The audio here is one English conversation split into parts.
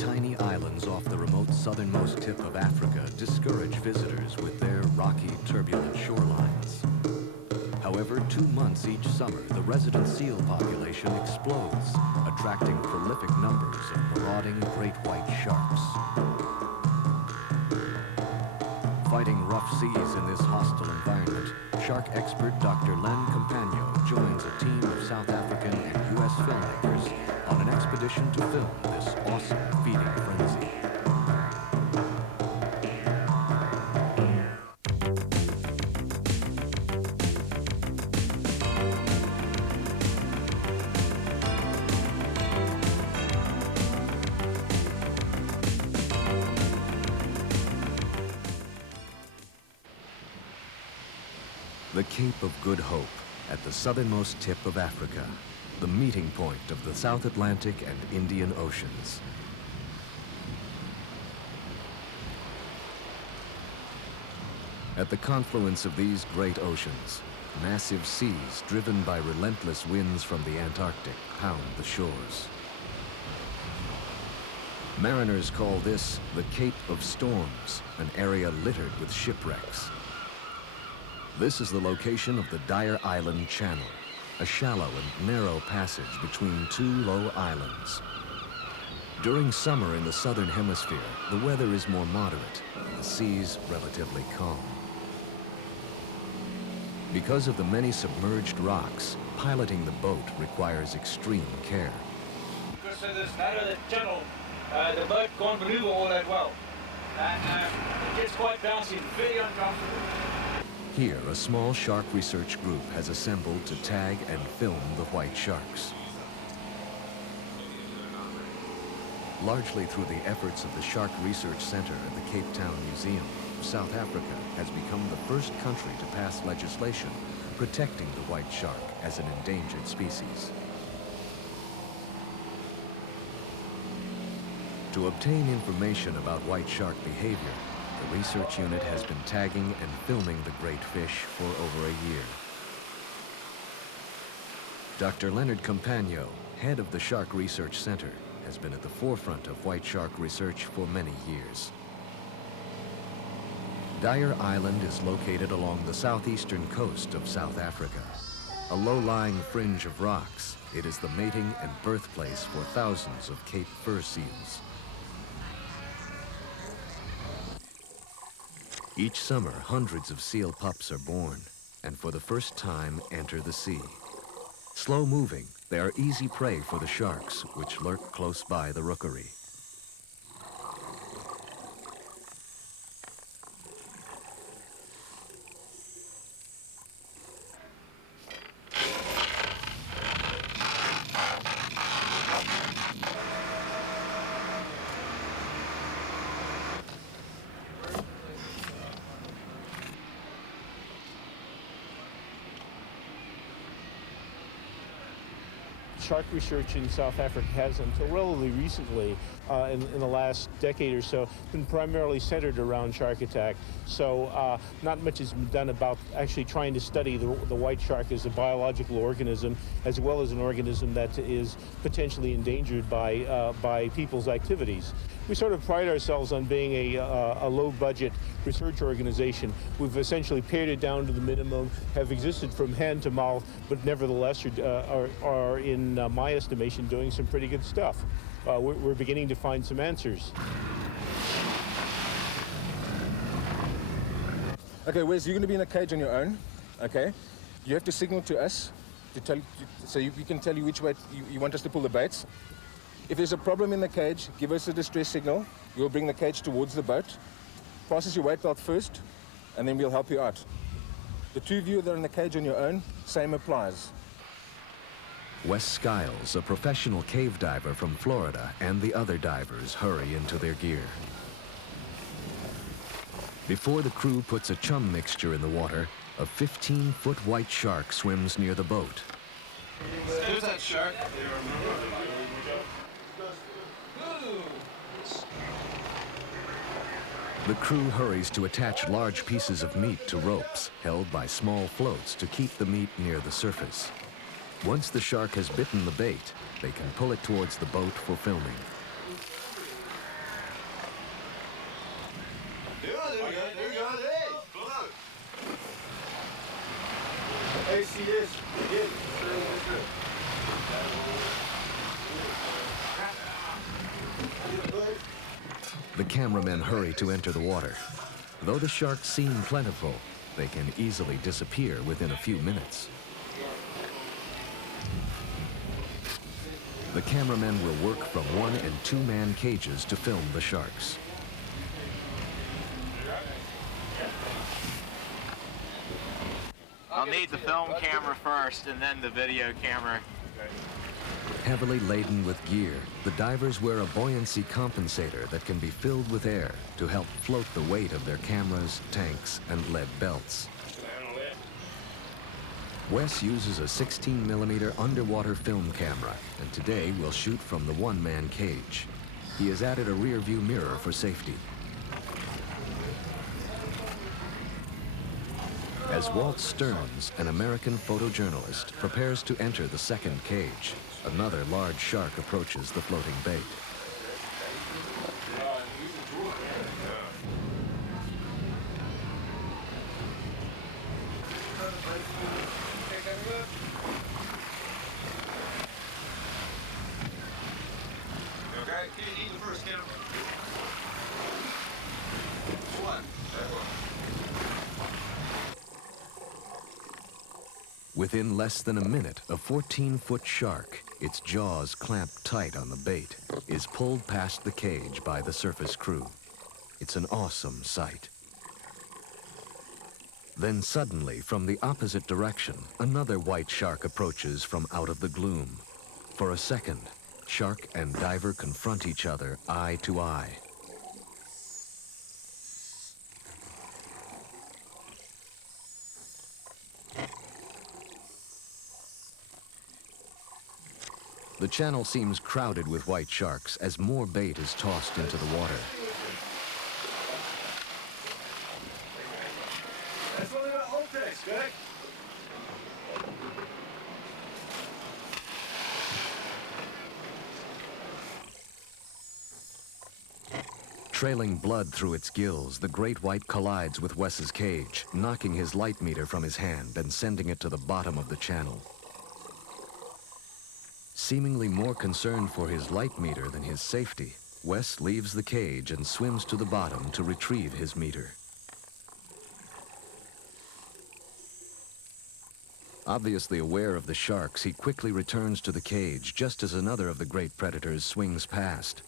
tiny islands off the remote southernmost tip of Africa discourage visitors with their rocky, turbulent shorelines. However, 2 months each summer, the resident seal population explodes, attracting prolific numbers of marauding great white sharks. Fighting rough seas in this hostile environment, shark expert Dr. Len Campagno joins a team of South African and U.S. filmmakers on an expedition to film this awesome feeding frenzy. The Cape of Good Hope, at the southernmost tip of Africa, the meeting point of the South Atlantic and Indian Oceans. At the confluence of these great oceans, massive seas driven by relentless winds from the Antarctic pound the shores. Mariners call this the Cape of Storms, an area littered with shipwrecks. This is the location of the Dyer Island Channel, a shallow and narrow passage between 2 low islands. During summer in the southern hemisphere, the weather is more moderate, the seas relatively calm. Because of the many submerged rocks, piloting the boat requires extreme care. Because of this narrow channel, the boat can't maneuver all that well. And it gets quite bouncy, very uncomfortable. Here, a small shark research group has assembled to tag and film the white sharks. Largely through the efforts of the Shark Research Center at the Cape Town Museum, South Africa has become the first country to pass legislation protecting the white shark as an endangered species. To obtain information about white shark behavior, the research unit has been tagging and filming the great fish for over a year. Dr. Leonard Campagno, head of the Shark Research Center, has been at the forefront of white shark research for many years. Dyer Island is located along the southeastern coast of South Africa. A low-lying fringe of rocks, it is the mating and birthplace for thousands of Cape fur seals. Each summer, hundreds of seal pups are born, and for the first time enter the sea. Slow-moving, they are easy prey for the sharks, which lurk close by the rookery. Shark research in South Africa has, until relatively recently, in the last decade or so, been primarily centered around shark attack. So not much has been done about actually trying to study the white shark as a biological organism, as well as an organism that is potentially endangered by people's activities. We sort of pride ourselves on being a low-budget research organization. We've essentially pared it down to the minimum, have existed from hand to mouth, but nevertheless are in my estimation, doing some pretty good stuff. We're beginning to find some answers. Okay, Wes, you're going to be in a cage on your own, okay? You have to signal to us to tell, so we can tell you which way you want us to pull the baits. If there's a problem in the cage, give us a distress signal. We'll bring the cage towards the boat. Pass us your weight belt first, and then we'll help you out. The 2 of you that are in the cage on your own, same applies. Wes Skiles, a professional cave diver from Florida, and the other divers hurry into their gear. Before the crew puts a chum mixture in the water, a 15-foot white shark swims near the boat. There's that shark. The crew hurries to attach large pieces of meat to ropes held by small floats to keep the meat near the surface. Once the shark has bitten the bait, they can pull it towards the boat for filming. The cameramen hurry to enter the water. Though the sharks seem plentiful, they can easily disappear within a few minutes. The cameramen will work from 1- and 2-man cages to film the sharks. I'll need the film camera first and then the video camera. Heavily laden with gear, the divers wear a buoyancy compensator that can be filled with air to help float the weight of their cameras, tanks, and lead belts. Wes uses a 16mm underwater film camera, and today will shoot from the 1-man cage. He has added a rear-view mirror for safety. As Walt Stearns, an American photojournalist, prepares to enter the second cage, another large shark approaches the floating bait. Within less than a minute, a 14-foot shark, its jaws clamped tight on the bait, is pulled past the cage by the surface crew. It's an awesome sight. Then suddenly, from the opposite direction, another white shark approaches from out of the gloom. For a second, shark and diver confront each other eye to eye. The channel seems crowded with white sharks as more bait is tossed into the water. Trailing blood through its gills, the great white collides with Wes's cage, knocking his light meter from his hand and sending it to the bottom of the channel. Seemingly more concerned for his light meter than his safety, Wes leaves the cage and swims to the bottom to retrieve his meter. Obviously aware of the sharks, he quickly returns to the cage just as another of the great predators swings past.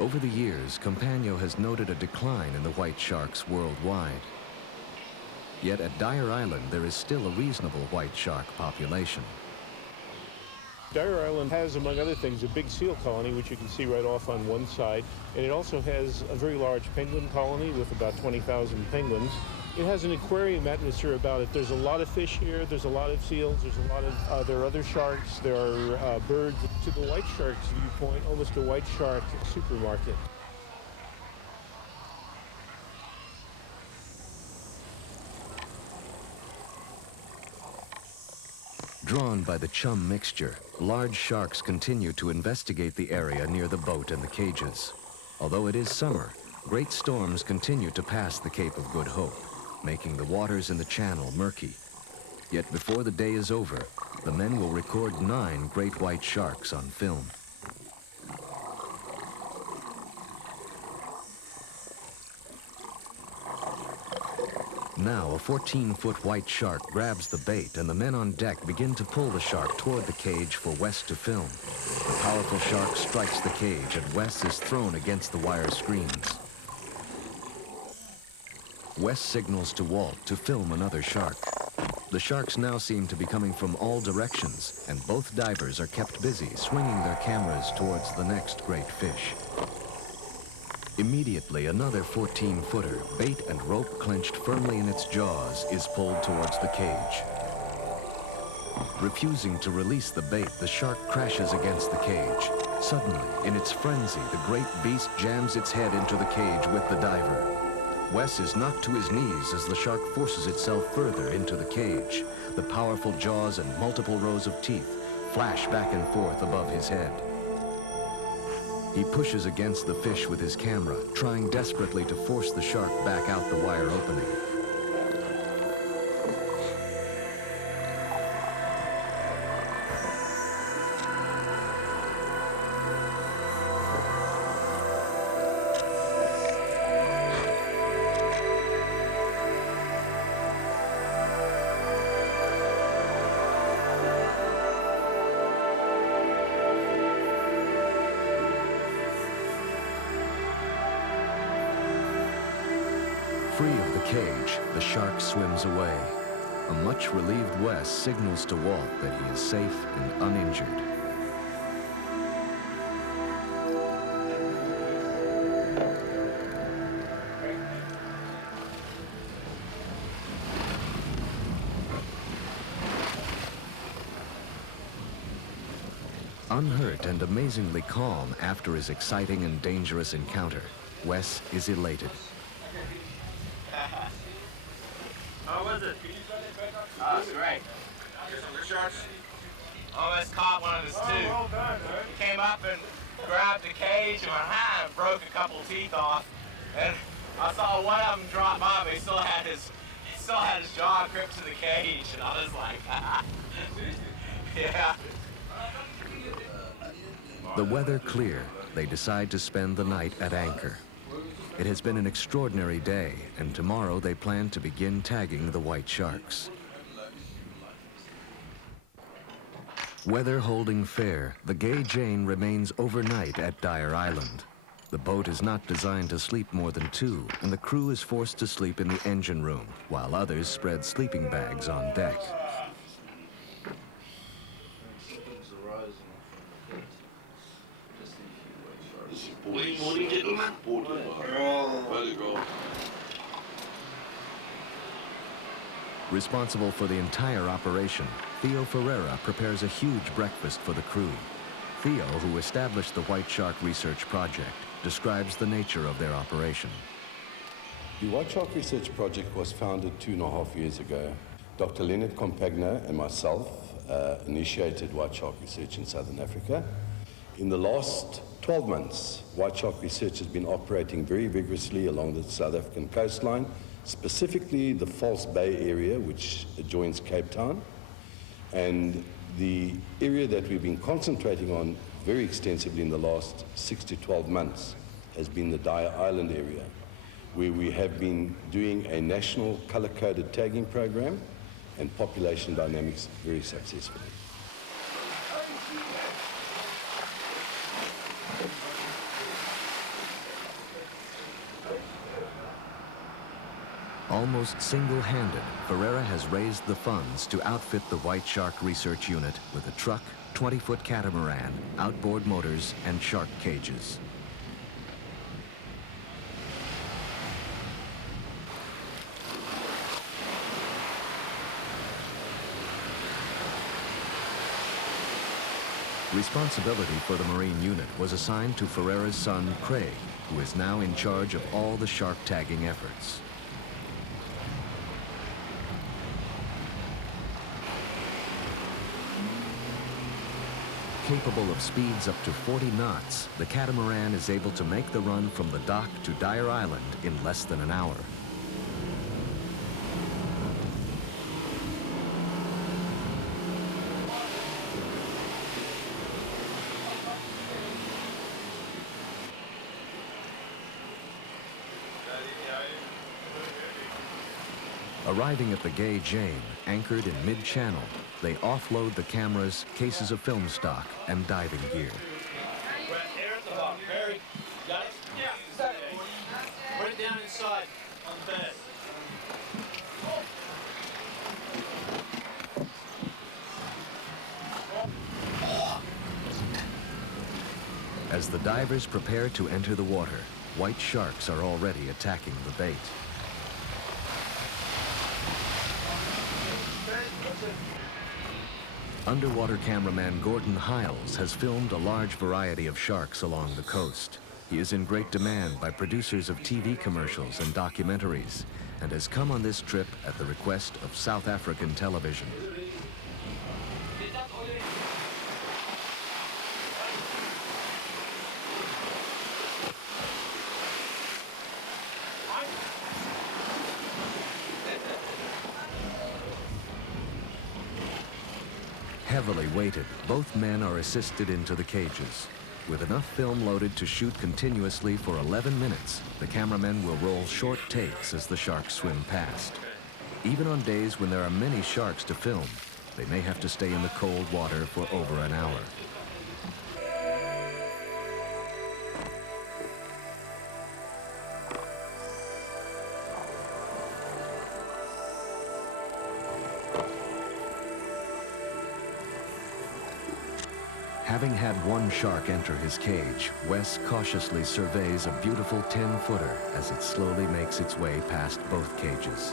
Over the years, Compagno has noted a decline in the white sharks worldwide. Yet at Dyer Island, there is still a reasonable white shark population. Dyer Island has, among other things, a big seal colony, which you can see right off on one side. And it also has a very large penguin colony with about 20,000 penguins. It has an aquarium atmosphere about it. There's a lot of fish here. There's a lot of seals. There's a lot of, there are other sharks. There are birds. To the white shark's viewpoint, almost a white shark supermarket. Drawn by the chum mixture, large sharks continue to investigate the area near the boat and the cages. Although it is summer, great storms continue to pass the Cape of Good Hope, making the waters in the channel murky. Yet before the day is over, the men will record 9 great white sharks on film. Now, a 14-foot white shark grabs the bait, and the men on deck begin to pull the shark toward the cage for Wes to film. The powerful shark strikes the cage, and Wes is thrown against the wire screens. Wes signals to Walt to film another shark. The sharks now seem to be coming from all directions, and both divers are kept busy swinging their cameras towards the next great fish. Immediately, another 14-footer, bait and rope clenched firmly in its jaws, is pulled towards the cage. Refusing to release the bait, the shark crashes against the cage. Suddenly, in its frenzy, the great beast jams its head into the cage with the diver. Wes is knocked to his knees as the shark forces itself further into the cage. The powerful jaws and multiple rows of teeth flash back and forth above his head. He pushes against the fish with his camera, trying desperately to force the shark back out the wire opening. Free of the cage, the shark swims away. A much relieved Wes signals to Walt that he is safe and uninjured. Unhurt and amazingly calm after his exciting and dangerous encounter, Wes is elated. How was it? Oh, it was great. Here's some of the sharks. Almost caught one of his two. He came up and grabbed the cage and went, ha, and broke a couple teeth off. And I saw one of them drop by, but he still had his jaw gripped to the cage, and I was like, yeah. The weather clear, they decide to spend the night at anchor. It has been an extraordinary day, and tomorrow they plan to begin tagging the white sharks. Weather holding fair, the Gay Jane remains overnight at Dyer Island. The boat is not designed to sleep more than two, and the crew is forced to sleep in the engine room, while others spread sleeping bags on deck. Good morning, gentlemen. Very good. Responsible for the entire operation, Theo Ferreira prepares a huge breakfast for the crew. Theo, who established the White Shark Research Project, describes the nature of their operation. The White Shark Research Project was founded 2.5 years ago. Dr. Leonard Compagna and myself initiated White Shark Research in Southern Africa. In the last 12 months, White Shark Research has been operating very vigorously along the South African coastline, specifically the False Bay area, which adjoins Cape Town. And the area that we've been concentrating on very extensively in the last 6 to 12 months has been the Dyer Island area, where we have been doing a national color-coded tagging program and population dynamics very successfully. Almost single-handed, Ferreira has raised the funds to outfit the White Shark Research Unit with a truck, 20-foot catamaran, outboard motors, and shark cages. Responsibility for the Marine unit was assigned to Ferreira's son, Craig, who is now in charge of all the shark tagging efforts. Capable of speeds up to 40 knots, the catamaran is able to make the run from the dock to Dyer Island in less than an hour. Arriving at the Gay Jane, anchored in mid-channel, they offload the cameras, cases of film stock, and diving gear. Barry, got it? Yeah. Put it down inside on the bed. As the divers prepare to enter the water, white sharks are already attacking the bait. Underwater cameraman Gordon Hiles has filmed a large variety of sharks along the coast. He is in great demand by producers of TV commercials and documentaries, and has come on this trip at the request of South African television. Heavily weighted, both men are assisted into the cages. With enough film loaded to shoot continuously for 11 minutes, the cameramen will roll short takes as the sharks swim past. Even on days when there are many sharks to film, they may have to stay in the cold water for over an hour. Having had one shark enter his cage, Wes cautiously surveys a beautiful 10-footer as it slowly makes its way past both cages.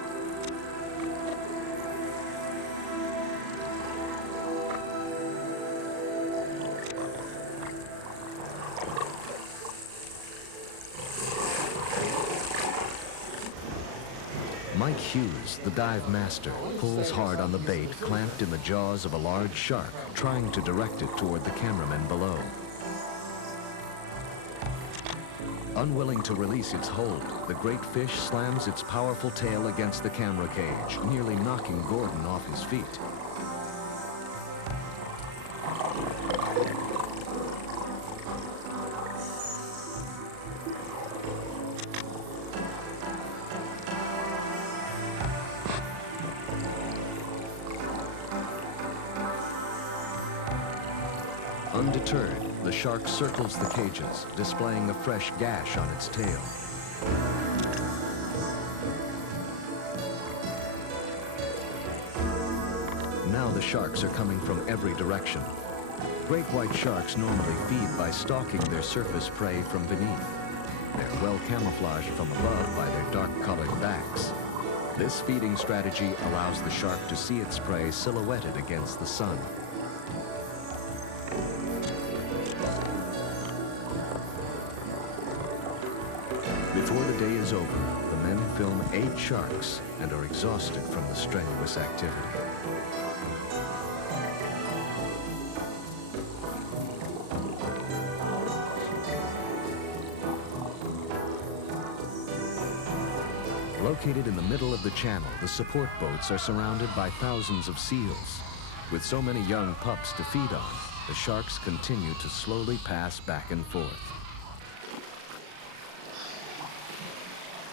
Mike Hughes, the dive master, pulls hard on the bait clamped in the jaws of a large shark, trying to direct it toward the cameramen below. Unwilling to release its hold, the great fish slams its powerful tail against the camera cage, nearly knocking Gordon off his feet. Undeterred, the shark circles the cages, displaying a fresh gash on its tail. Now the sharks are coming from every direction. Great white sharks normally feed by stalking their surface prey from beneath. They're well camouflaged from above by their dark-colored backs. This feeding strategy allows the shark to see its prey silhouetted against the sun. Before the day is over, the men film 8 sharks and are exhausted from the strenuous activity. Located in the middle of the channel, the support boats are surrounded by thousands of seals. With so many young pups to feed on, the sharks continue to slowly pass back and forth.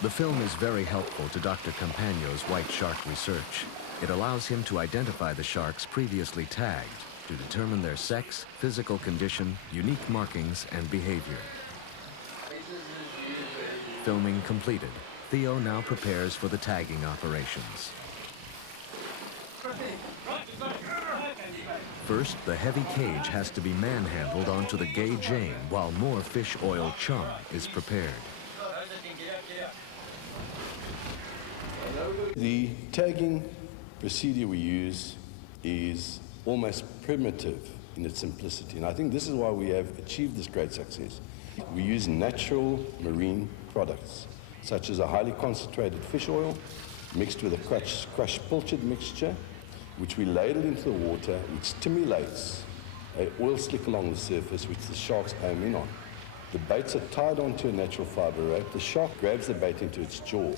The film is very helpful to Dr. Campagno's white shark research. It allows him to identify the sharks previously tagged, to determine their sex, physical condition, unique markings, and behavior. Filming completed, Theo now prepares for the tagging operations. First, the heavy cage has to be manhandled onto the gay Jane while more fish oil chum is prepared. The tagging procedure we use is almost primitive in its simplicity, and I think this is why we have achieved this great success. We use natural marine products, such as a highly concentrated fish oil mixed with a crushed pilchard mixture, which we ladle into the water, which stimulates an oil slick along the surface, which the sharks home in on. The baits are tied onto a natural fiber rope. The shark grabs the bait into its jaw.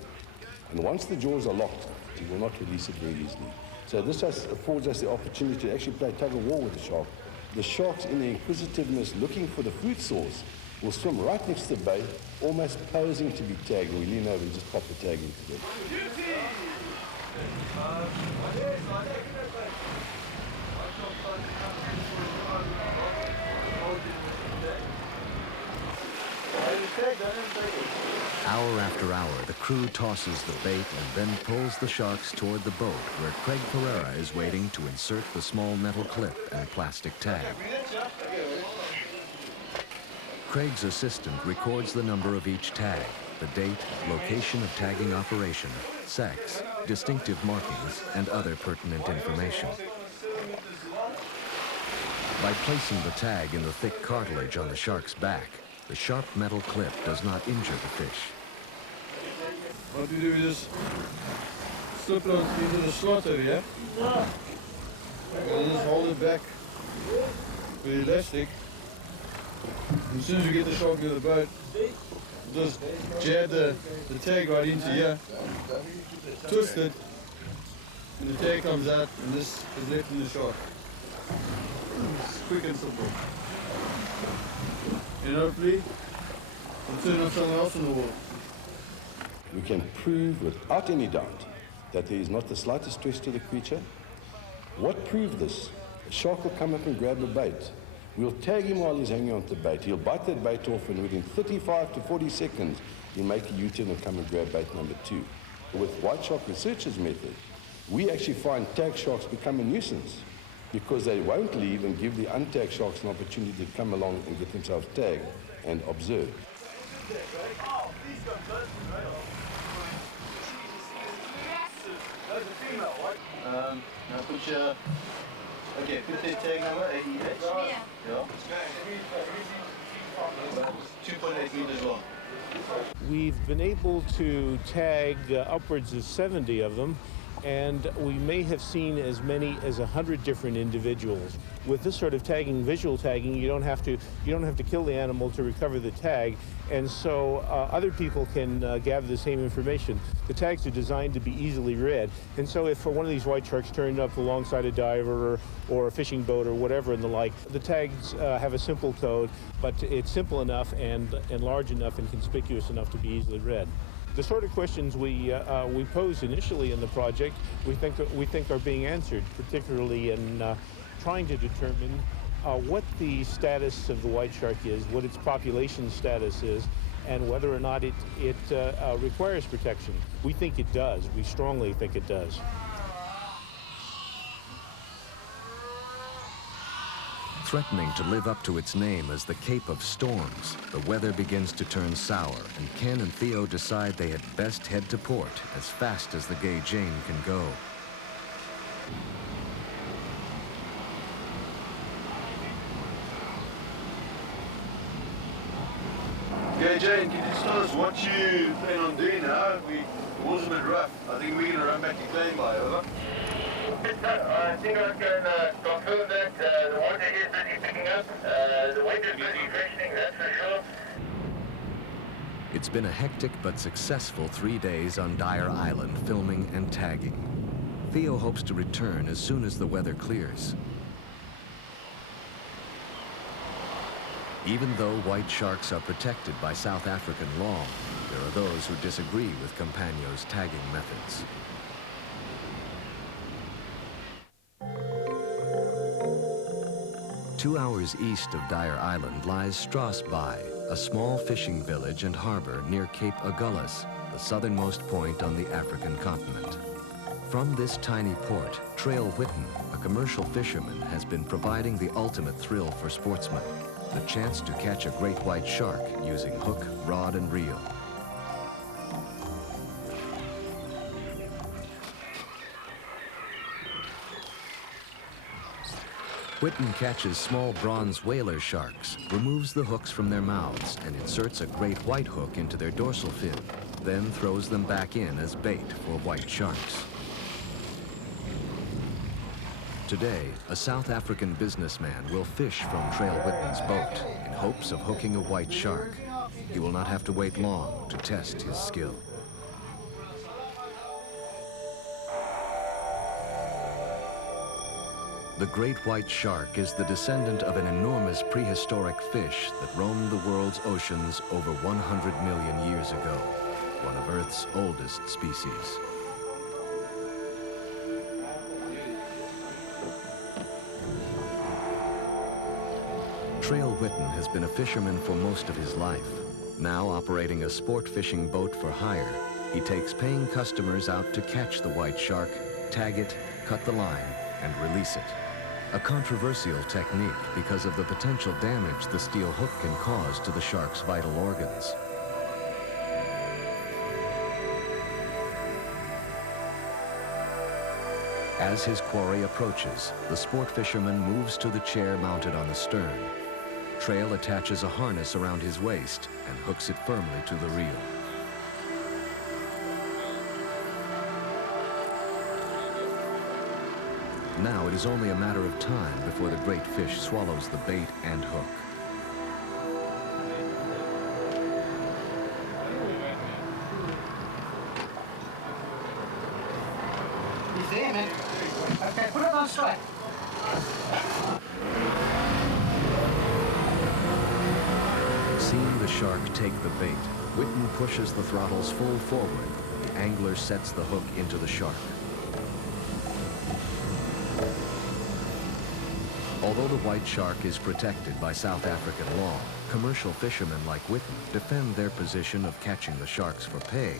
And once the jaws are locked, he will not release it very easily. So this affords us the opportunity to actually play tug of war with the shark. The sharks, in their inquisitiveness, looking for the food source, will swim right next to the bait, almost posing to be tagged. We lean over and just pop the tag into them. Hour after hour, the crew tosses the bait and then pulls the sharks toward the boat where Craig Pereira is waiting to insert the small metal clip and plastic tag. Craig's assistant records the number of each tag, the date, location of tagging operation, sex, distinctive markings, and other pertinent information. By placing the tag in the thick cartilage on the shark's back, the sharp metal clip does not injure the fish. What we do is just slip it into the slot over here. And just hold it back with elastic. And as soon as we get the shark in the boat, just jab the tag right into here, twist it, and the tag comes out, and this is left in the shark. It's quick and simple. And hopefully, we'll turn on something else in the water. We can prove without any doubt that there is not the slightest stress to the creature. What proved this? A shark will come up and grab a bait. We'll tag him while he's hanging onto the bait. He'll bite that bait off, and within 35 to 40 seconds, he'll make a U-turn and come and grab bait number 2. With white shark researchers' method, we actually find tag sharks become a nuisance because they won't leave and give the untagged sharks an opportunity to come along and get themselves tagged and observed. Now put your, okay, put the tag number, 88. Yeah. 2.8 meters long. We've been able to tag upwards of 70 of them, and we may have seen as many as 100 different individuals. With this sort of tagging, visual tagging, you don't have to kill the animal to recover the tag, and so other people can gather the same information. The tags are designed to be easily read, and so if one of these white sharks turned up alongside a diver or a fishing boat or whatever and the like, the tags have a simple code, but it's simple enough and large enough and conspicuous enough to be easily read. The sort of questions we posed initially in the project, we think are being answered, particularly in trying to determine what the status of the white shark is, what its population status is, and whether or not it requires protection. We think it does. We strongly think it does. Threatening to live up to its name as the Cape of Storms, the weather begins to turn sour, and Ken and Theo decide they had best head to port as fast as the Gay Jane can go. Okay, Jane, can you just tell us what you plan on doing now? The water's a bit rough. I think we're going to run back to Gansbaai, over. I think I can confirm that the water is busy picking up. The wind is busy freshening, that's for sure. It's been a hectic but successful 3 days on Dyer Island filming and tagging. Theo hopes to return as soon as the weather clears. Even though white sharks are protected by South African law, there are those who disagree with Compagno's tagging methods. Two hours east of Dyer Island lies Gansbaai, a small fishing village and harbor near Cape Agulhas, the southernmost point on the African continent. From this tiny port, Trail Whitten, a commercial fisherman, has been providing the ultimate thrill for sportsmen, the chance to catch a great white shark using hook, rod, and reel. Whitten catches small bronze whaler sharks, removes the hooks from their mouths, and inserts a great white hook into their dorsal fin, then throws them back in as bait for white sharks. Today, a South African businessman will fish from Trail Whitten's boat in hopes of hooking a white shark. He will not have to wait long to test his skill. The great white shark is the descendant of an enormous prehistoric fish that roamed the world's oceans over 100 million years ago, one of Earth's oldest species. Trail Whitten has been a fisherman for most of his life. Now operating a sport fishing boat for hire, he takes paying customers out to catch the white shark, tag it, cut the line, and release it. A controversial technique because of the potential damage the steel hook can cause to the shark's vital organs. As his quarry approaches, the sport fisherman moves to the chair mounted on the stern. Trail attaches a harness around his waist and hooks it firmly to the reel. Now it is only a matter of time before the great fish swallows the bait and hook. He's there, man. Okay, put it on straight. Seeing the shark take the bait, Whitten pushes the throttles full forward. The angler sets the hook into the shark. Although the white shark is protected by South African law, commercial fishermen like Whitten defend their position of catching the sharks for pay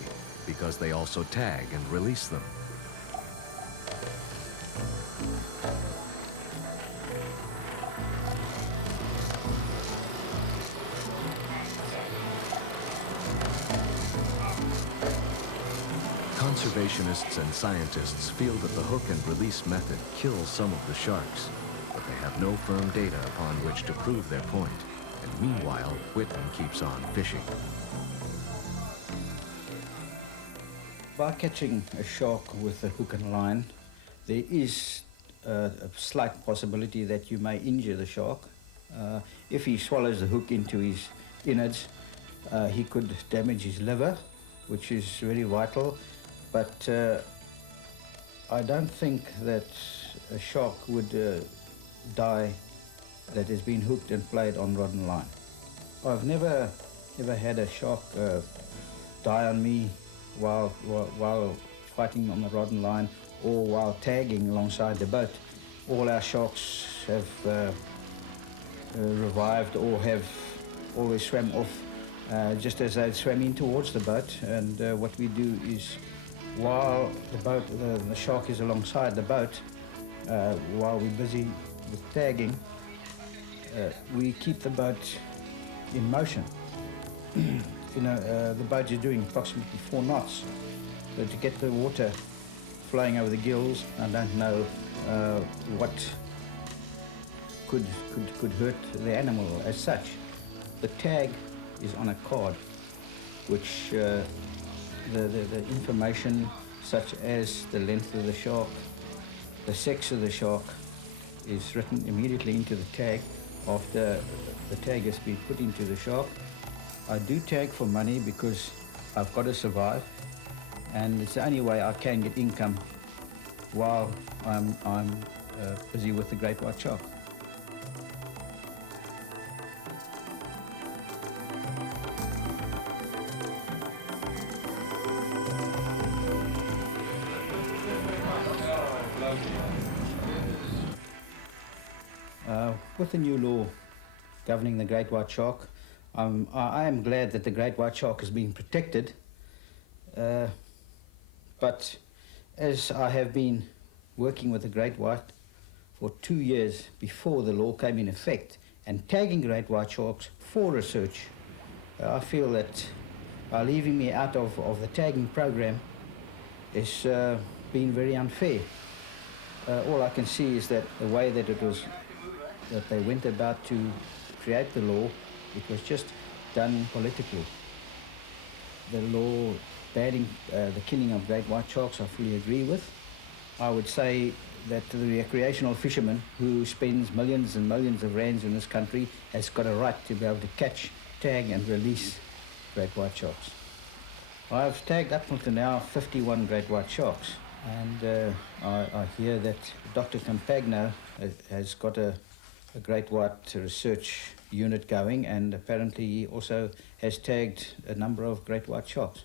because they also tag and release them. conservationists and scientists feel that the hook and release method kills some of the sharks, but they have no firm data upon which to prove their point. And meanwhile, Whitten keeps on fishing. By catching a shark with a hook and line, there is a slight possibility that you may injure the shark. If he swallows the hook into his innards, he could damage his liver, which is very vital. But I don't think that a shark would die that has been hooked and played on rod and line. I've never had a shark die on me while fighting on the rod and line or while tagging alongside the boat. All our sharks have revived or have always swam off just as they swam in towards the boat. And what we do is, while the shark is alongside the boat, while we're busy with tagging, we keep the boat in motion. The boat is doing approximately 4 knots. So to get the water flowing over the gills, I don't know what could hurt the animal as such. The tag is on a card, which the information such as the length of the shark, the sex of the shark, is written immediately into the tag after the tag has been put into the shark. I do tag for money because I've got to survive, and it's the only way I can get income while I'm busy with the great white shark. With the new law governing the great white shark, I am glad that the great white shark is being protected, but as I have been working with the great white for 2 years before the law came in effect and tagging great white sharks for research, I feel that by leaving me out of the tagging program is being very unfair. All I can see is that the way that that they went about to create the law, it was just done politically. The law banning the killing of great white sharks, I fully agree with. I would say that the recreational fisherman who spends millions and millions of rands in this country has got a right to be able to catch, tag and release great white sharks. I've tagged up until now 51 great white sharks, and I hear that Dr. Campagno has got a great white research unit going, and apparently he also has tagged a number of great white sharks.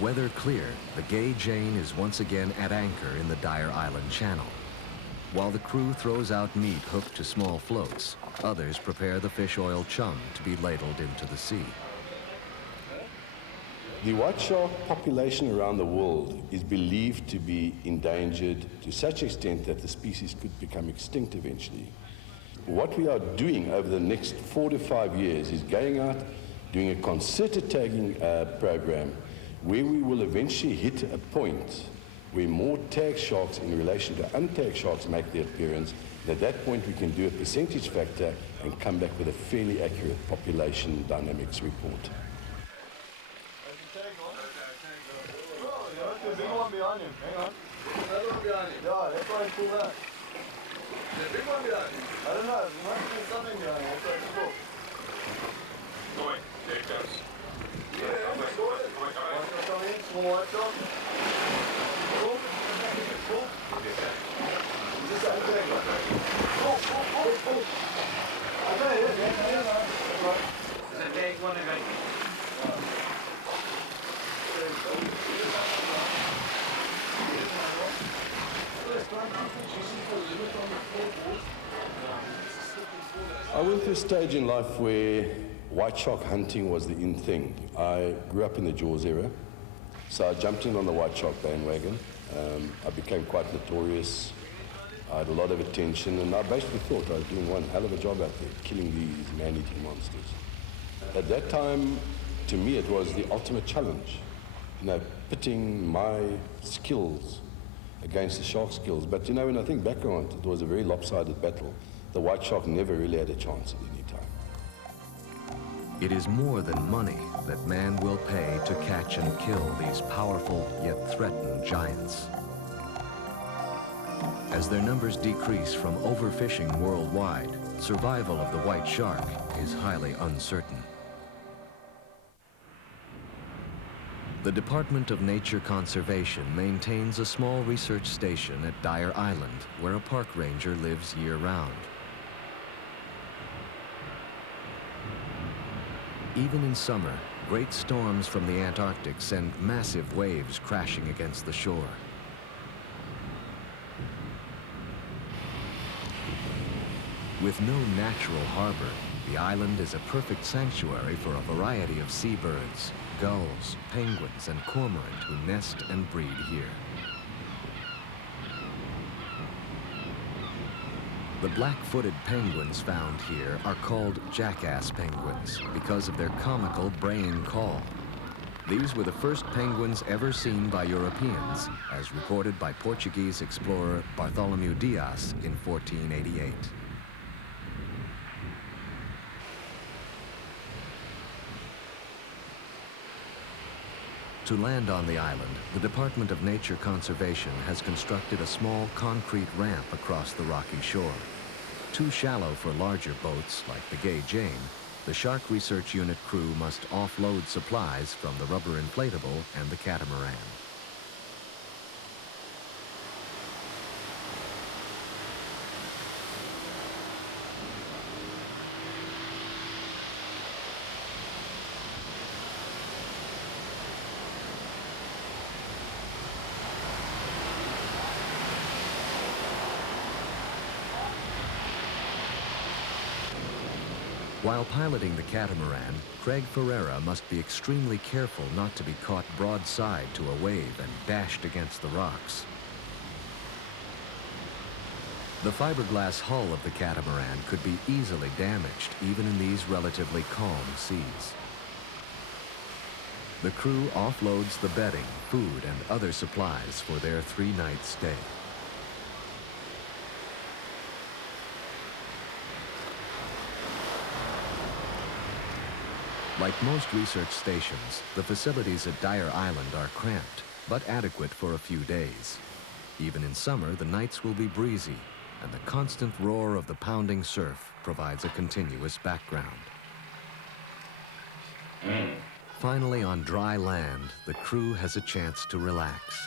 Weather clear, the Gay Jane is once again at anchor in the Dyer Island Channel. While the crew throws out meat hooked to small floats, others prepare the fish oil chum to be ladled into the sea. The white shark population around the world is believed to be endangered to such extent that the species could become extinct eventually. What we are doing over the next 4 to 5 years is going out, doing a concerted tagging program where we will eventually hit a point where more tagged sharks in relation to untagged sharks make their appearance. And at that point we can do a percentage factor and come back with a fairly accurate population dynamics report. There's a big one behind him. Hang on. Another one behind him. Yeah, that's why it's pulled out. There's a big one behind him. I don't know. There must be something behind him. That's why it's pulled. Boy, there it goes. Yeah, I'm going to go in. Want to come in? Small white shark. Pull. Pull. Is this that thing? Pull, pull, pull, pull. I know it is. That's right. Is that big one again? I went through a stage in life where white shark hunting was the in thing. I grew up in the Jaws era, so I jumped in on the white shark bandwagon. I became quite notorious. I had a lot of attention, and I basically thought I was doing one hell of a job out there, killing these man-eating monsters. At that time, to me, it was the ultimate challenge, you know, pitting my skills against the shark skills. But, you know, when I think back on it, it was a very lopsided battle. The white shark never really had a chance at any time. It is more than money that man will pay to catch and kill these powerful yet threatened giants. As their numbers decrease from overfishing worldwide, survival of the white shark is highly uncertain. The Department of Nature Conservation maintains a small research station at Dyer Island, where a park ranger lives year-round. Even in summer, great storms from the Antarctic send massive waves crashing against the shore. With no natural harbor, the island is a perfect sanctuary for a variety of seabirds, gulls, penguins, and cormorant who nest and breed here. The black-footed penguins found here are called jackass penguins because of their comical braying call. These were the first penguins ever seen by Europeans, as reported by Portuguese explorer Bartholomew Dias in 1488. To land on the island, the Department of Nature Conservation has constructed a small concrete ramp across the rocky shore. Too shallow for larger boats like the Gay Jane, the Shark Research Unit crew must offload supplies from the rubber inflatable and the catamaran. While piloting the catamaran, Craig Ferreira must be extremely careful not to be caught broadside to a wave and dashed against the rocks. The fiberglass hull of the catamaran could be easily damaged even in these relatively calm seas. The crew offloads the bedding, food, and other supplies for their 3-night stay. Like most research stations, the facilities at Dyer Island are cramped, but adequate for a few days. Even in summer, the nights will be breezy, and the constant roar of the pounding surf provides a continuous background. Finally, on dry land, the crew has a chance to relax.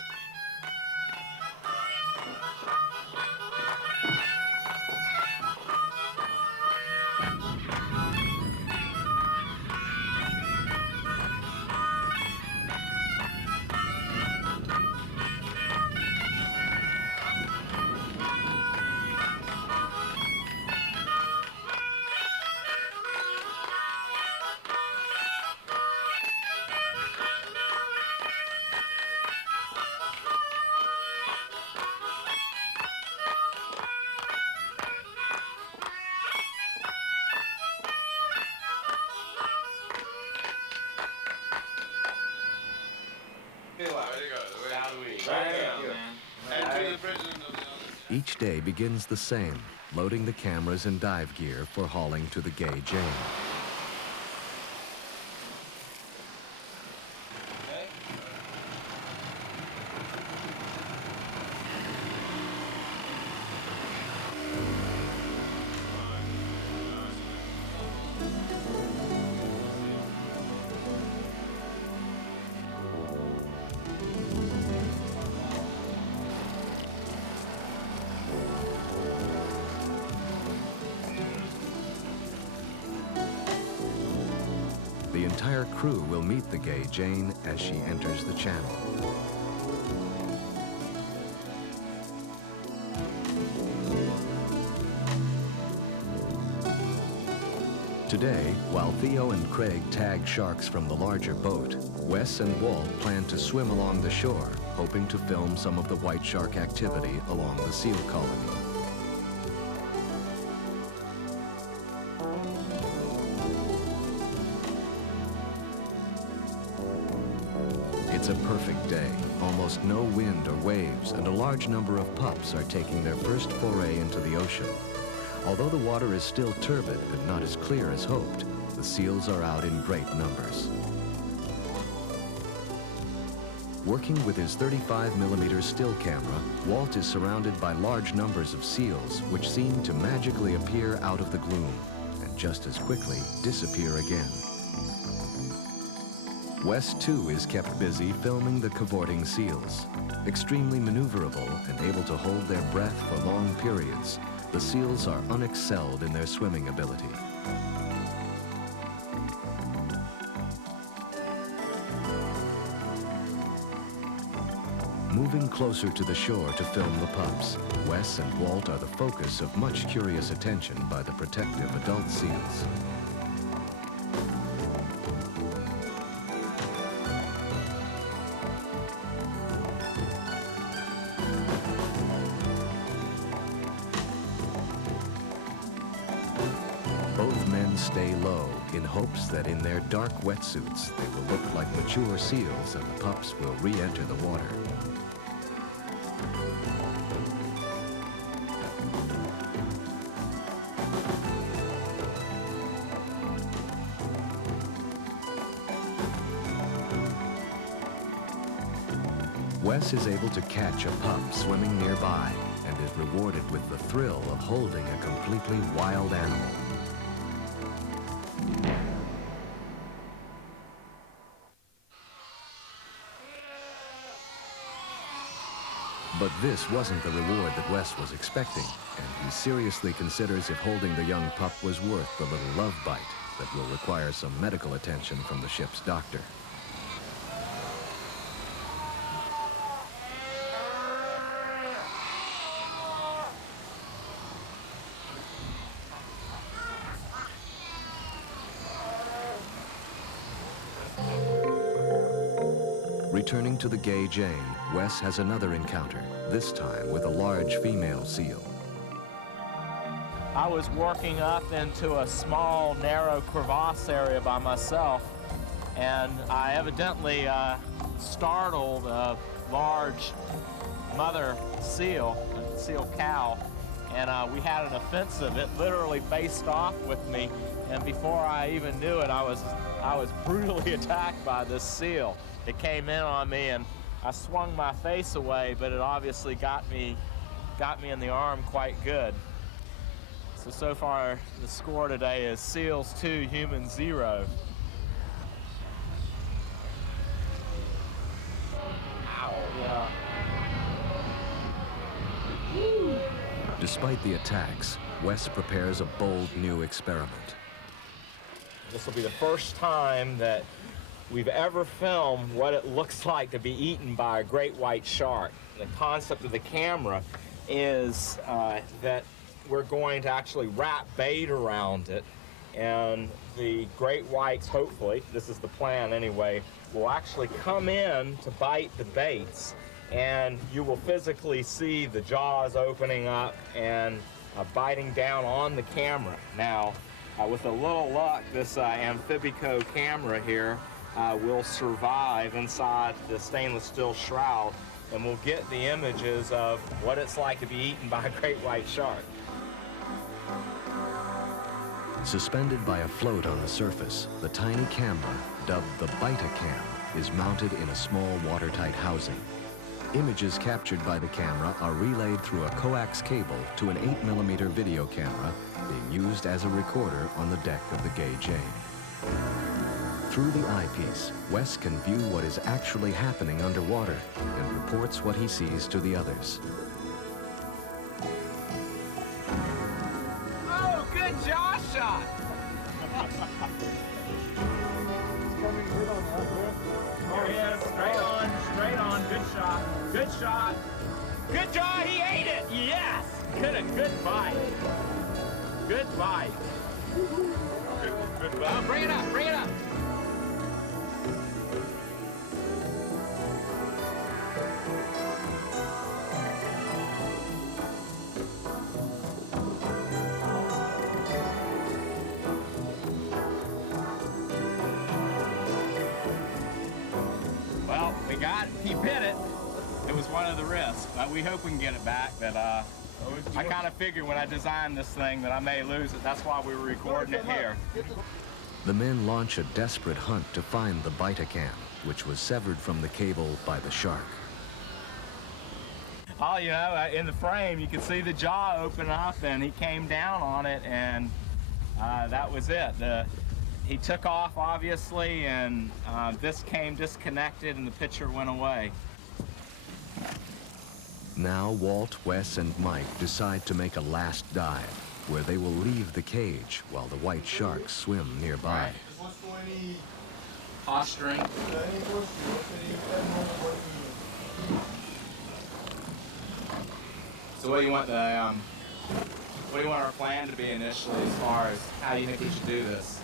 Each day begins the same, loading the cameras and dive gear for hauling to the Gay Jane. The entire crew will meet the Gay Jane as she enters the channel. Today, while Theo and Craig tag sharks from the larger boat, Wes and Walt plan to swim along the shore, hoping to film some of the white shark activity along the seal colony. It's a perfect day. Almost no wind or waves, and a large number of pups are taking their first foray into the ocean. Although the water is still turbid and not as clear as hoped, the seals are out in great numbers. Working with his 35mm still camera, Walt is surrounded by large numbers of seals which seem to magically appear out of the gloom and just as quickly disappear again. Wes, too, is kept busy filming the cavorting seals. Extremely maneuverable and able to hold their breath for long periods, the seals are unexcelled in their swimming ability. Moving closer to the shore to film the pups, Wes and Walt are the focus of much curious attention by the protective adult seals. Both men stay low in hopes that in their dark wetsuits they will look like mature seals and the pups will re-enter the water. Wes is able to catch a pup swimming nearby and is rewarded with the thrill of holding a completely wild animal. But this wasn't the reward that Wes was expecting, and he seriously considers if holding the young pup was worth the little love bite that will require some medical attention from the ship's doctor. Returning to the Gay Jane, Wes has another encounter, this time with a large female seal. I was working up into a small, narrow crevasse area by myself, and I evidently startled a large mother seal, a seal cow, and we had an offensive. It literally faced off with me, and before I even knew it, I was brutally attacked by this seal. It came in on me, and I swung my face away, but it obviously got me in the arm quite good. So far, the score today is seals 2, humans 0. Ow. Yeah. Despite the attacks, Wes prepares a bold new experiment. This will be the first time that we've ever filmed what it looks like to be eaten by a great white shark. The concept of the camera is that we're going to actually wrap bait around it, and the great whites, hopefully, this is the plan anyway, will actually come in to bite the baits, and you will physically see the jaws opening up and biting down on the camera. Now, with a little luck, this Amphibico camera here will survive inside the stainless steel shroud, and we'll get the images of what it's like to be eaten by a great white shark. Suspended by a float on the surface, the tiny camera, dubbed the Betacam, is mounted in a small watertight housing. Images captured by the camera are relayed through a coax cable to an 8mm video camera being used as a recorder on the deck of the Gay Jane. Through the eyepiece, Wes can view what is actually happening underwater and reports what he sees to the others. Oh, good jaw shot! Here he is, straight on, good shot, good shot. Good jaw, he ate it, yes! Good bite. Good bite. Good bite. Oh, bring it up, bring it up. he bit it. It was one of the risks, but we hope we can get it back. But I kind of figured when I designed this thing that I may lose it. That's why we were recording it here. The men launch a desperate hunt to find the Betacam, which was severed from the cable by the shark. Oh, you know, in the frame, you can see the jaw open up, and he came down on it, and that was it. He took off, obviously, and this came disconnected, and the picture went away. Now Walt, Wes, and Mike decide to make a last dive, where they will leave the cage while the white sharks swim nearby. Posturing. So what do you want our plan to be initially as far as how you think we should do this?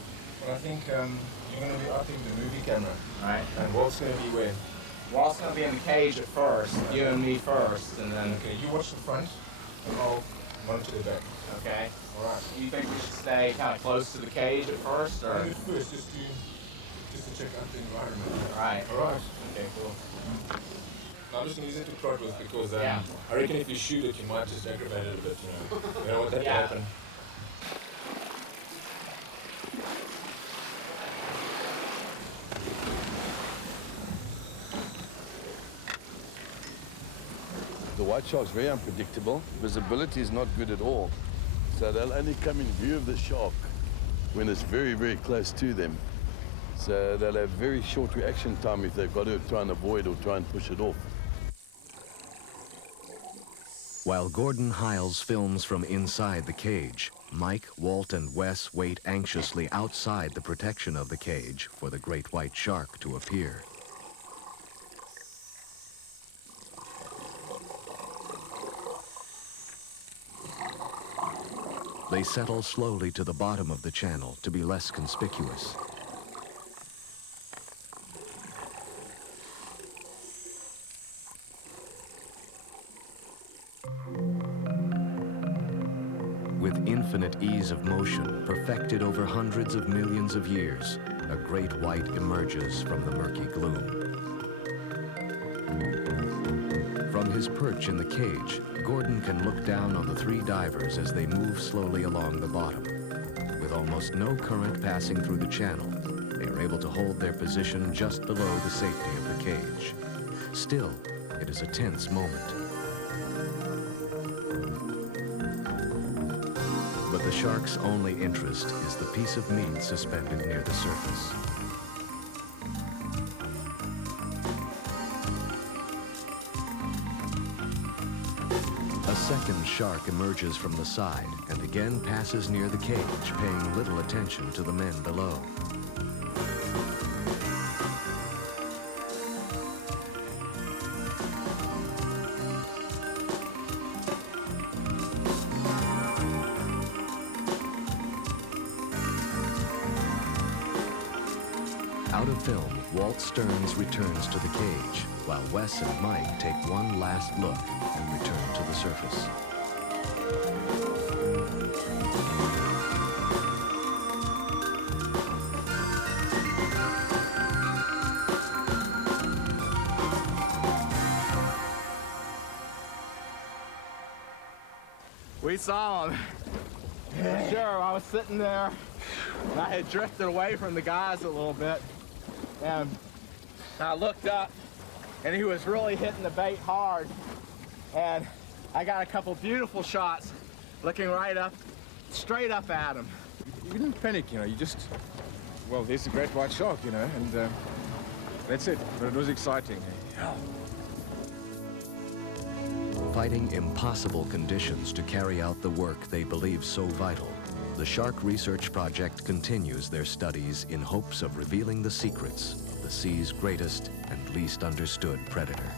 Well, I think you're going to be out in the movie camera. Right. And Walt's going to be where? Walt's going to be in the cage at first, you and me first, and then... Okay, you watch the front, and I'll monitor the back. Okay. All right. You think we should stay kind of close to the cage at first, or...? At first, just to check out the environment. Right. All right. Okay, cool. I'm just going to use it to prod with because yeah. I reckon if you shoot it, you might just aggravate it a bit, you know. You don't want that to happen. The white shark's very unpredictable. Visibility is not good at all. So they'll only come in view of the shark when it's very, very close to them. So they'll have very short reaction time if they've got to try and avoid or try and push it off. While Gordon Hiles films from inside the cage, Mike, Walt, and Wes wait anxiously outside the protection of the cage for the great white shark to appear. They settle slowly to the bottom of the channel to be less conspicuous. With infinite ease of motion, perfected over hundreds of millions of years, a great white emerges from the murky gloom. From his perch in the cage, Gordon can look down on the three divers as they move slowly along the bottom. With almost no current passing through the channel, they are able to hold their position just below the safety of the cage. Still, it is a tense moment. But the shark's only interest is the piece of meat suspended near the surface. A second shark emerges from the side and again passes near the cage, paying little attention to the men below. Out of film, Walt Stearns returns to the cage, while Wes and Mike take one last look and return to the surface. We saw him. For sure, I was sitting there, and I had drifted away from the guys a little bit, and I looked up, and he was really hitting the bait hard, and I got a couple beautiful shots looking right up, straight up at him. You didn't panic, you know, you just, well, there's a great white shark, you know, and that's it, but it was exciting. Fighting impossible conditions to carry out the work they believe so vital, the Shark Research Project continues their studies in hopes of revealing the secrets of the sea's greatest and least understood predator.